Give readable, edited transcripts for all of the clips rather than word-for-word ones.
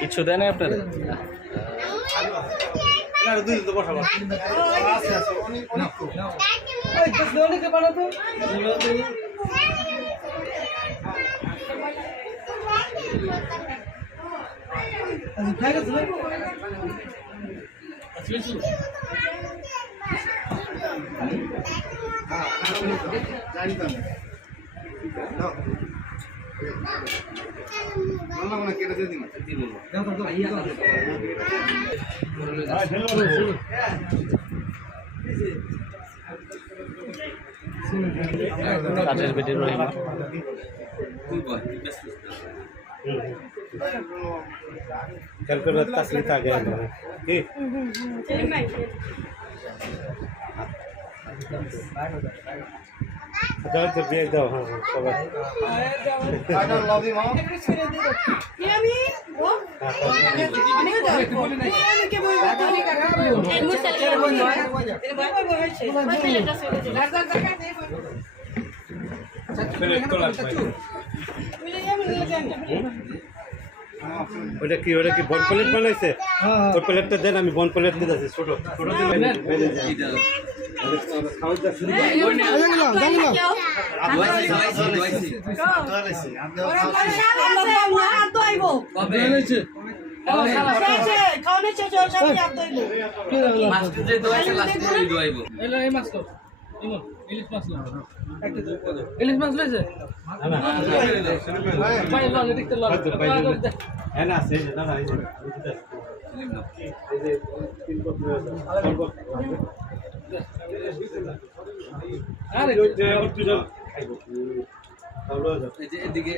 কিছু দেয় না আপনার কাজের বেটির রহিমা ক্যালকুলেট কাছে থাকে কি তো বিয়ে দাও হ্যাঁ সবাই ওটা কি বন প্লেট বানাইছে ওই প্লেটটা দেন আমি বন প্লেট দিয়ে যাচ্ছি ছোট ছোট ইলিশ মাছ লইছে এদিকে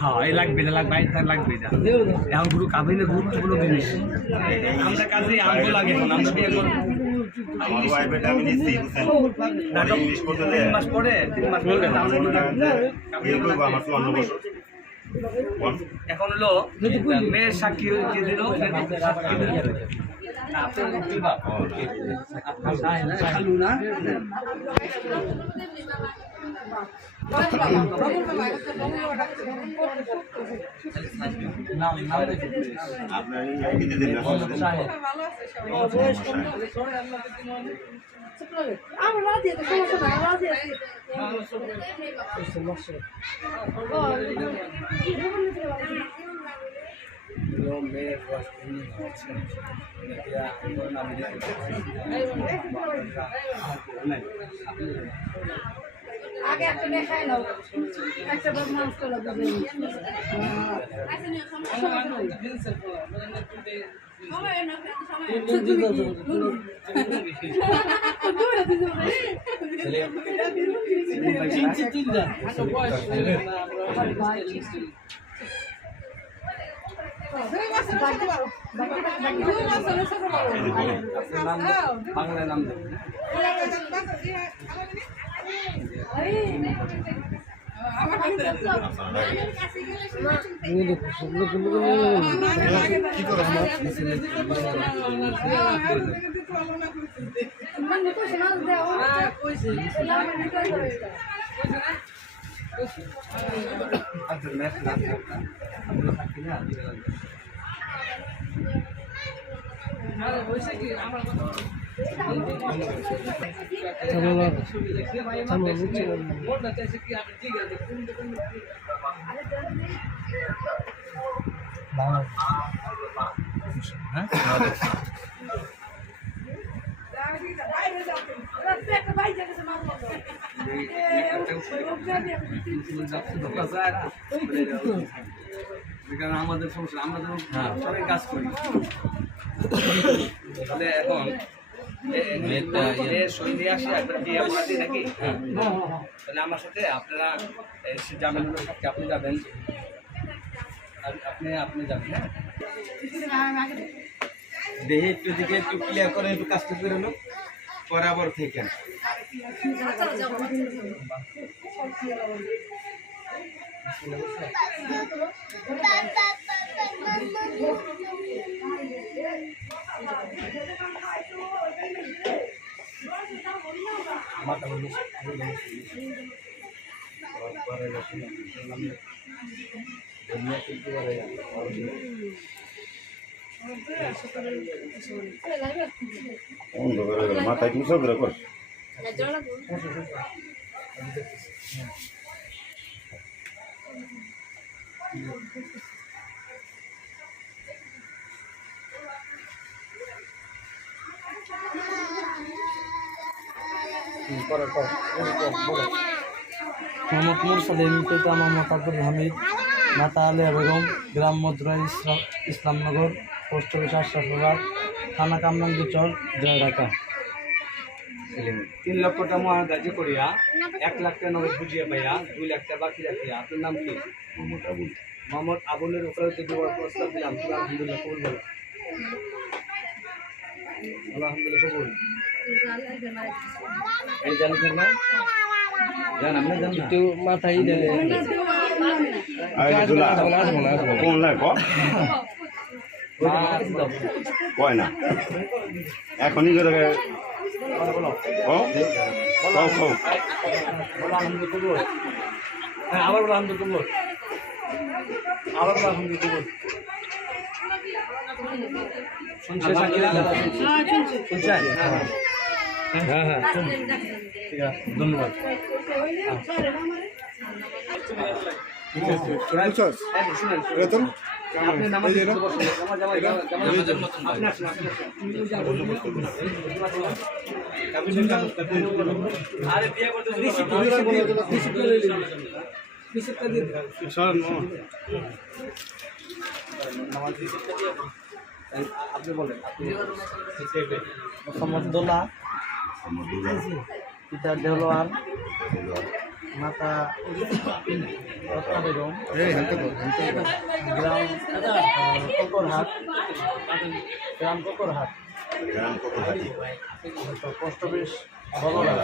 हाँ ये লাগবে না লাগবে তার লাগবে না এখন গুরু কাবিনে গুরুত্বপূর্ণ জিনিস আমরা কাজে আমগো লাগে এখন আমরা বিয়ে করব আমার ওয়াইফ এটা আমি নিছি নাটক ইংলিশ পড়তে দেয় 3 মাস পরে 3 মাস পরে বিয়ে করব আমার 54 বছর এখন হলো মেয়ের সাক্ষী দিয়ে দিল সাক্ষী দিয়ে দিল আপনার কি বাপ আপনার খালু না আপনার এই দিতে দেন আমরা রাজি আছি সমস্যা নাই রাজি আছি সমস্যা হলো মেয়ের বয়স বিভিন্ন হচ্ছে আমি আগে একটা দেখায় নাও একটা বদমাস করে দেবে বাংলায় নাম দেবেন আমাদের সমস্যা আমরা তো সবাই কাজ করি তাহলে এখন সই দিয়ে আসে একবার দিয়ে আমরা দিই নাকি তাহলে আমার সাথে আপনারা যাবেন আপনি যাবেন আপনি যাবেন হ্যাঁ দেহে একটু দিকে একটু ক্লিয়ার করে একটু কাজটা করে নো পরে আবার থেকে মাথায় কি সব রেকর্ড মোহাম্মদ মুরসালিম পিতা মোহাম্মদ আব্দুল হামিদ মাতা আলিয়া বেগম গ্রাম মধুরা ইসলামনগর পোস্ট অফিস আশরাফুল্লাহ থানা কামরাঙ্গীচর জয় ঢাকা 3 লক্ষ টাকা মহাদার্য করিয়া 1 লাখ টাকা নগদ বুঝিয়া পাইয়া 2 লাখ টাকা বাকি রাখিয়া আপনার নাম কি মোহাম্মদ আবুলের ওকালতি দেওয়ার প্রস্তাব দিলাম আলহামদুলিল্লাহ কবুল বলো আলহামদুলিল্লাহ কবুল এই জানেন না জান আপনি জান না একটু মাথায় দেন কোন লাই কয় না এখনই করে আবার বলো আলহামদুলিল্লাহ আবার বলো আলহামদুলিল্লাহ শুনছেন হ্যাঁ হ্যাঁ ঠিক আছে ধন্যবাদ আপনি নামাজ আরে বিয়ে করতে আপনি বলেন আপনি মোহাম্মদ দোলা পিতা দেওয়ার মাতা রত্না বেগম গ্রাম কোকরহাট পোস্ট অফিস বগলা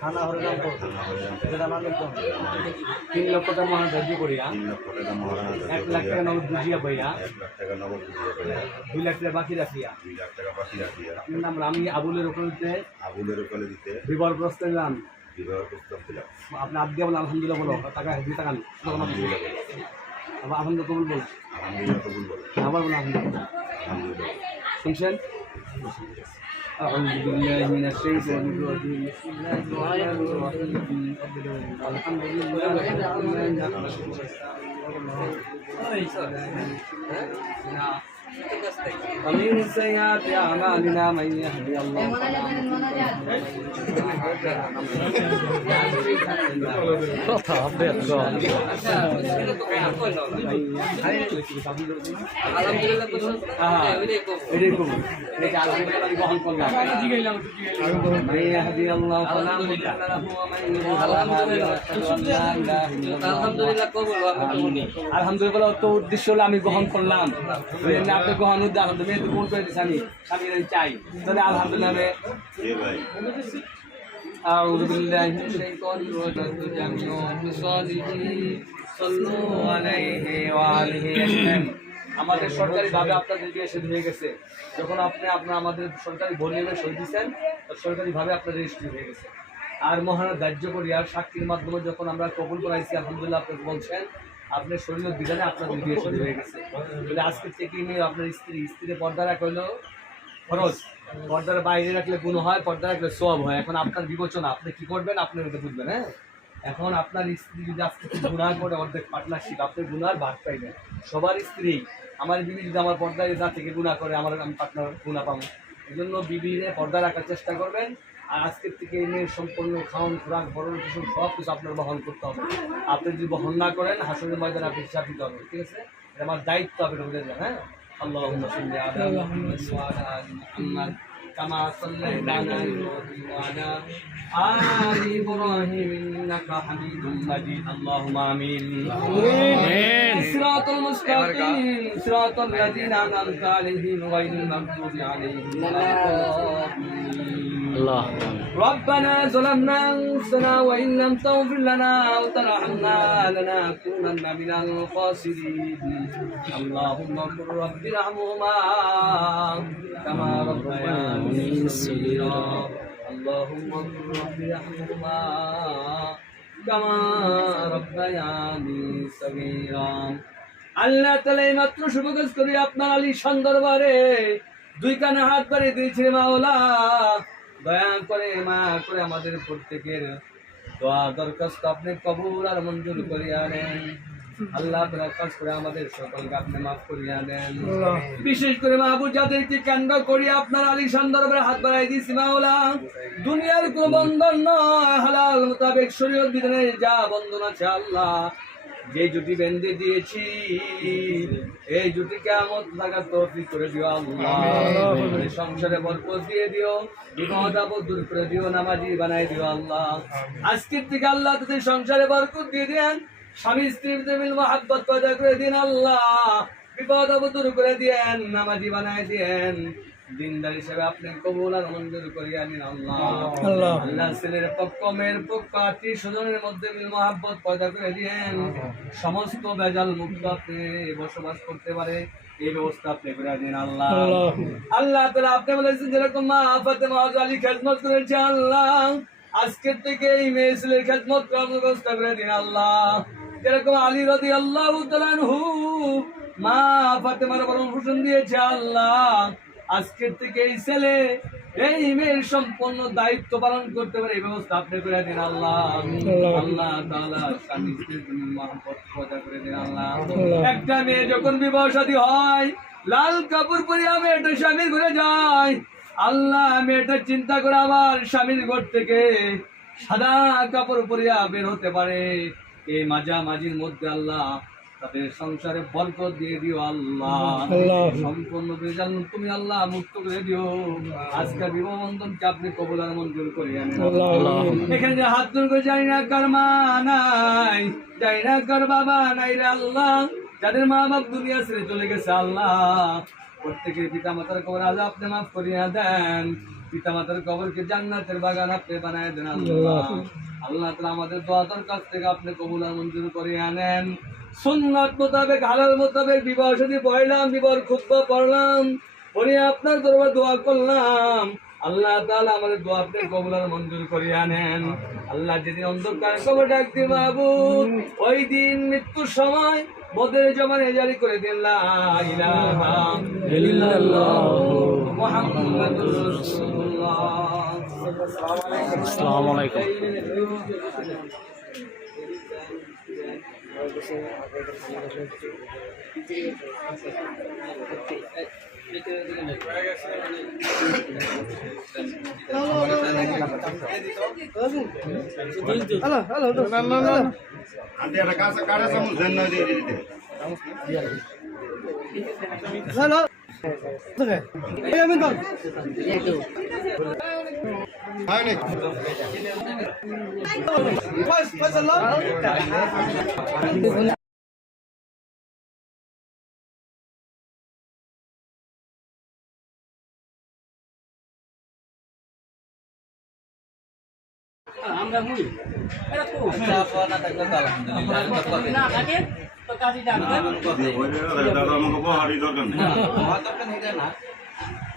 থানা হরিরামপুর জেলা মানিকগঞ্জ 3 লক্ষ টাকা মহাদার্য করিয়া 1 লাখ টাকা নগদ বুঝিয়া পাইয়া 2 লাখ টাকা বাকি রাখিয়া আপনার নাম আমি আবুলের ওকালতিতে বিবাহ প্রস্তাব দিলাম আপনি আপ দিয়ে বলেন আলহামদুলিল্লাহ বলো টাকা দিয়ে টাকা আবার আলহামদুলিল্লাহ কবুল বল আবার বলো আলহামদুলিল্লাহ শুনছেন أعوذ بالله من الشيطان الرجيم بسم الله الرحمن الرحيم الحمد لله ومن سيئات أعمالنا من يهدي الله من يهدي الله فلا مضل له ومن يضلل فلا هادي له আলহামদুলিল্লাহ তো উদ্দেশ্য হলো আমি গ্রহণ করলাম আপনি গ্রহণ উদ্যান মেয়ে তো কোন করে দিচ্ছি স্বামী চাই তাহলে আলহামদুলিল্লাহ أعوذ بالله من الشيطان الرجيم صلوا عليه وآله وسلم আমাদের সরকারিভাবে আপনাদের বিয়ে শাদী হয়ে গেছে যখন আপনি আমাদের সরকারি ভূমিতে সই দিয়েছেন সরকারিভাবে আপনার রেজিস্ট্রি হয়ে গেছে আর মহান ধার্য করি আর সাক্ষীর মাধ্যমে যখন আমরা কবুল করাইছি আলহামদুলিল্লাহ আপনি বলছেন আপনার শরীরের বিধানে আপনাদের বিয়ে শাদী হয়ে গেছে বলে আজকের থেকে নিয়ে আপনার স্ত্রী পর্দা রাখা হলো খরচ পর্দার বাইরে রাখলে গুণ হয় পর্দা রাখলে সওয়াব হয় এখন আপনার বিবেচনা আপনি কি করবেন আপনি এটা বুঝবেন হ্যাঁ এখন আপনার স্ত্রী যদি আজকে গুনাহ করে অর্ধেক পার্টনারশিপ আপনি গুনার ভাগ পাইবেন সবার স্ত্রী আমার বিবি যদি আমার পর্দায় যা থেকে গুনাহ করে আমি পার্টনার গুনাহ পাবো এই জন্য বিবিরে পর্দা রাখার চেষ্টা করবেন আর আজকের থেকে এই মেয়ের সম্পূর্ণ খাওয়ান খোরাক ভরণ পোষণ সব কিছু আপনার বহন করতে হবে আপনি যদি বহন না করেন হাসনের ময়দানে আপনি হিসাব দিতে হবে ঠিক আছে এটা আমার দায়িত্ব আপনি বুঝে যান হ্যাঁ اللهم صل على محمد وعلى ال محمد كما صليت على ابراهيم وعلى ال ابراهيم انك حميد مجيد اللهم امين صراط المستقيم صراط الذين انعمت عليهم غير المغضوب عليهم ولا الضالين ربنا ظلمنا انفسنا وان لم تغفر لنا وترحمنا لنكونن من الخاسرين اللهم اغفر رب ارحمهما كما ربياني صغيرا اللهم اغفر رب ارحمهما كما ربياني صغيرا আল্লাহ তাআলা মাত্র শুভ কাজ করি আপনার আলিশান দরবারে দুই কানে হাত বাড়িয়ে দিয়েছি মাওলা দয়া করে মা করে আমাদের প্রত্যেকের দোয়া দরখাস্ত আপনি কবুল আর মঞ্জুর করিয়া নেন আল্লাহ তাআলা কাজ করে আমাদের সকলকে আপনি মাফ করিয়া দেন বিশেষ করে মাহবুব যাদেরকে কেন্দ্র করি আপনার আলিশান দরবারে হাত বাড়াই দিয়েছি মাওলা দুনিয়ার কোনো বন্ধন নয় হালাল মোতাবেক শরীয়ত বিধানে যা বন্ধন আছে আল্লাহ যে জুটি বেঁধে দিয়েছি এই জুটি কিয়ামত থাকার তৌফিক করে দিও আল্লাহ সংসারে বরকত দিয়ে দিও বিপদ আপদ দূর করে দিও নামাজি বানাই দিও আল্লাহ আজকের থেকে আল্লাহ তাদের সংসারে বরকত দিয়ে দেন স্বামী স্ত্রীর মিল মহব্বত পয়দা করে দিন আল্লাহ বিপদ আপদ দূর করে দেন নামাজি বানাই দেন দিনদার হিসেবে আপনি কবুল আর মঞ্জুর করিয়া নিন আল্লাহ আল্লাহ ছেলের পক্ষ মেয়ের পক্ষ আত্মীয় স্বজনের মধ্যে মিল মহব্বত পয়দা করে দিয়েন সমস্ত বেজাল মুক্ত আপনি বসবাস করতে পারে এই ব্যবস্থা আপনি করে দিন আল্লাহ আল্লাহ তাআলা আপনি বলেছেন যেরকম মা ফাতেমা আলী খেদমত করেছে আল্লাহ আজকের থেকে এই মেয়ে ছেলের খেদমত করার ব্যবস্থা করে দিন আল্লাহ যেরকম আলী রাদিয়াল্লাহু তাআলা আনহু মা ফাতেমার ভরণ পোষণ দিয়েছে আল্লাহ আজকের থেকে এই ছেলে এই মেয়ের সম্পূর্ণ দায়িত্ব পালন করতে পারে এই ব্যবস্থা আপনি করে দিন আল্লাহ আল্লাহ তাআলা স্বামী স্ত্রীর মহব্বত পয়দা করে দিন আল্লাহ একটা মেয়ে যখন বিবাহ শাদী হয় লাল কাপড় পরিয়া মেয়েটা স্বামীর ঘরে যায় আল্লাহ মেয়েটা চিন্তা করে আবার স্বামীর ঘর থেকে সাদা কাপড় পরিয়া বের হতে পারে এই মাঝামাঝির মধ্যে আল্লাহ তাদের সংসারে বরকত দিয়ে দিও আল্লাহ সম্পূর্ণ বেজাল তুমি আল্লাহ মুক্ত করে দিও আজকের বিবাহ বন্ধনকে আপনি কবুল আর মঞ্জুর করিয়া নেন এখানে যে হাত জোড় করে যাই না কার মা নাই যাই না কার বাবা নাই রে আল্লাহ যাদের মা বাপ দুনিয়া ছেড়ে চলে গেছে আল্লাহ প্রত্যেকের পিতা মাতার কবর আজ আপনি মাফ করিয়া দেন পিতা মাতার কবরকে জান্নাতের বাগান আপনি বানায় দেন আল্লাহ আল্লাহ তাআলা আমাদের দোয়া দরকার থেকে আপনি কবুল আর মঞ্জুর করিয়া নেন সুন্নাত মোতাবেক হালাল মোতাবেক বিবাহ শাদী পড়লাম বিবাহ খুতবা পড়লাম পড়ে আপনার দরবারে দোয়া করলাম আল্লাহ তাআলা আমাদের দোয়া আপনি কবুল আর মঞ্জুর করিয়া নেন আল্লাহ যেদিন অন্ধকার কবর ডাক দিই মাহবুব ওই দিন মৃত্যুর সময় মদের জমানে জারি করে দিন লা ইলাহা ইল্লাল্লাহ মুহাম্মাদুর রাসূলুল্লাহ আসসালামু আলাইকুম আন্টি একটা কাঁচা চামচ দেন না দিয়ে দিতে হয় নাকি আমরা মুই এটা তো না থাকে তো কাজী ডাক্তার দাদা আমাকে বহারি দরকার নেই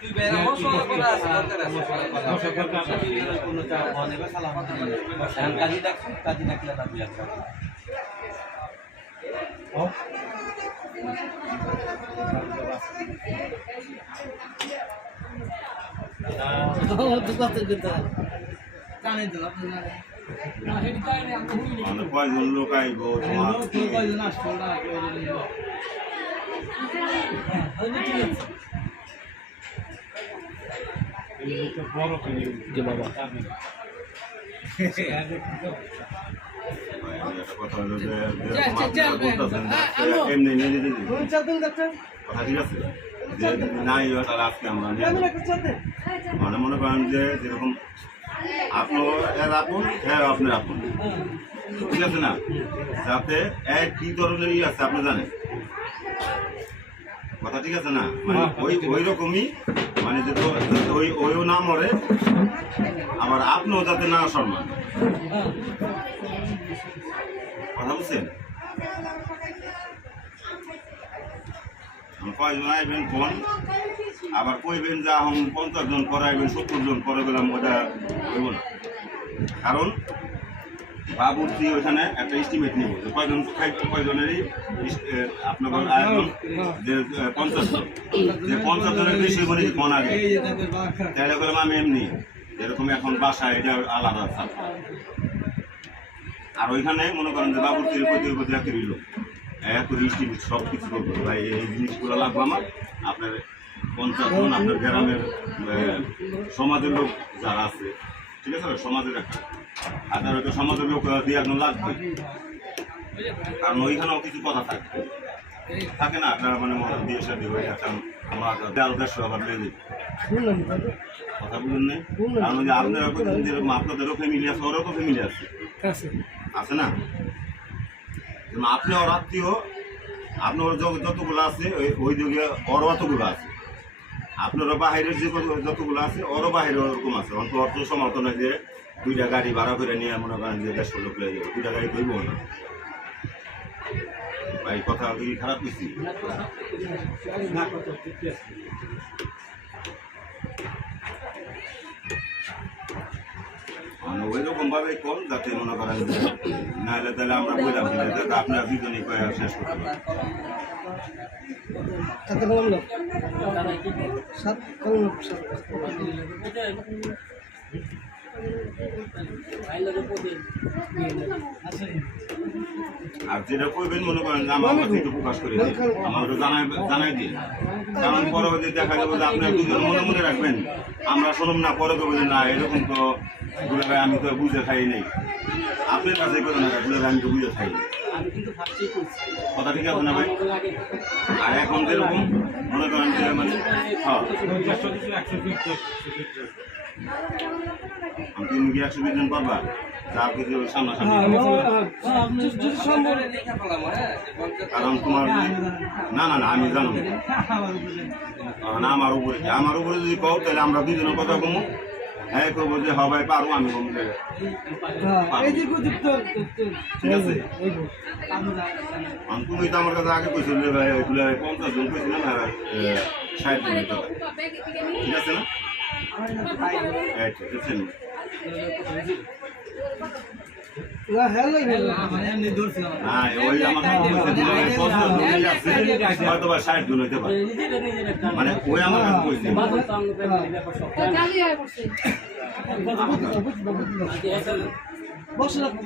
তুই বেরা মশলা করা আছে দরকার আছে কোনো চা বানাবে সালাম কাজী ডাকলে না দুই একটা মানে কয়জন লোক আইব কথা হলো যে এমনি নিয়ে যেতে কথা ঠিক আছে যে নাই তাহলে আজকে আমরা মানে মনে করেন যে যেরকম আপনি এর আপন হ্যাঁ আপনার আপন ঠিক আছে না যাতে এক কি ধরনের ই আছে আপনি জানেন কথা ঠিক আছে না মানে ওই রকমই মানে যে ওইও না মরে আবার আপনিও যাতে না সম্মান কথা বুঝছেন কয়জন আইবেন কোন আবার কইবেন যে এখন 50 জন পরে আইবেন 70 জন পরে গেলাম ওটা হইব না কারণ বাবুর্চি ওইখানে একটা এস্টিমেট নিব যে কয়জনেরই আপনার আয়োজন যে 50 জন যে 50 জনের বেশি মানে কোন আগে তাহলে বললাম আমি এমনি যেরকম এখন বাসা এটা আলাদা থাকে আর ওইখানে মনে করেন যে বাবুর্চির প্রতি একটা লোক এত এস্টিমেট সব কিছু করবো ভাই এই জিনিসগুলো লাগবে আমার আপনার 50 জন আপনার গ্রামের সমাজের লোক যারা আছে ঠিক আছে সমাজের একটা আপনার হয়তো সমাজের লোক দিয়ে একজন লাগবে কারণ ওইখানেও কিছু কথা থাকে না আপনারা মানে মনে দিয়ে সাথে হয়ে এখন আমরা 1,500 আবার লেগে কথা বুঝুন নেই কারণ ওই যে আপনারা যেরকম আপনাদেরও ফ্যামিলি আছে ওরাও তো ফ্যামিলি আছে আছে না আপনি ওর আত্মীয় আপনার যতগুলো আছে ওই দিকে ওরও অতগুলো আছে আপনারও বাহিরের যে যতগুলো আছে ওরও বাহিরে ওরকম আছে অন্ত অর্থ সমর্থন হয় যে 2টা গাড়ি ভাড়া করে নিয়ে মনে করেন যে 150 লোক লেগে যাবে 2টা গাড়ি ধরবো না ভাই কথা কি খারাপ কিছু মানে ওই রকম ভাবে কম যাতে মনে করেন নাহলে তাহলে আমরা বললাম যাতে আপনারা দুজনেই শেষ করতে আর যেটা করবেন মনে করেন যে আমার কাছে একটু প্রকাশ করে দিন আমাকে জানাই দিন কারণ পরবর্তী দেখা যাবে যে আপনার দুজন মনে রাখবেন আমরা শুনুন না পরে করবো না এরকম তো দুলা ভাই আমি তো বুঝে খাই নেই আপনার কাছে করে না দুলা ভাই আমি তো বুঝে খাই নেই কথা ঠিক আছে না ভাই আর এখন যেরকম মনে করেন যে মানে তুমি কি 120 জন পারবা তার কিছু সামনাসামনি কারণ তোমার না আমি জানো না আমার উপরে যদি কও তাহলে আমরা দুজনের কথা কমু হ্যাঁ করবো যে হবাই পারবো আমি কম ঠিক আছে তুমি তো আমার কাছে আগে কইছিল যে ভাই 50 জন কইছিলাম আর 60 জন ঠিক আছে না হয়তো বা 60 জন হইতে পারে মানে ওই আমার কাছে কইছে বসে রাখো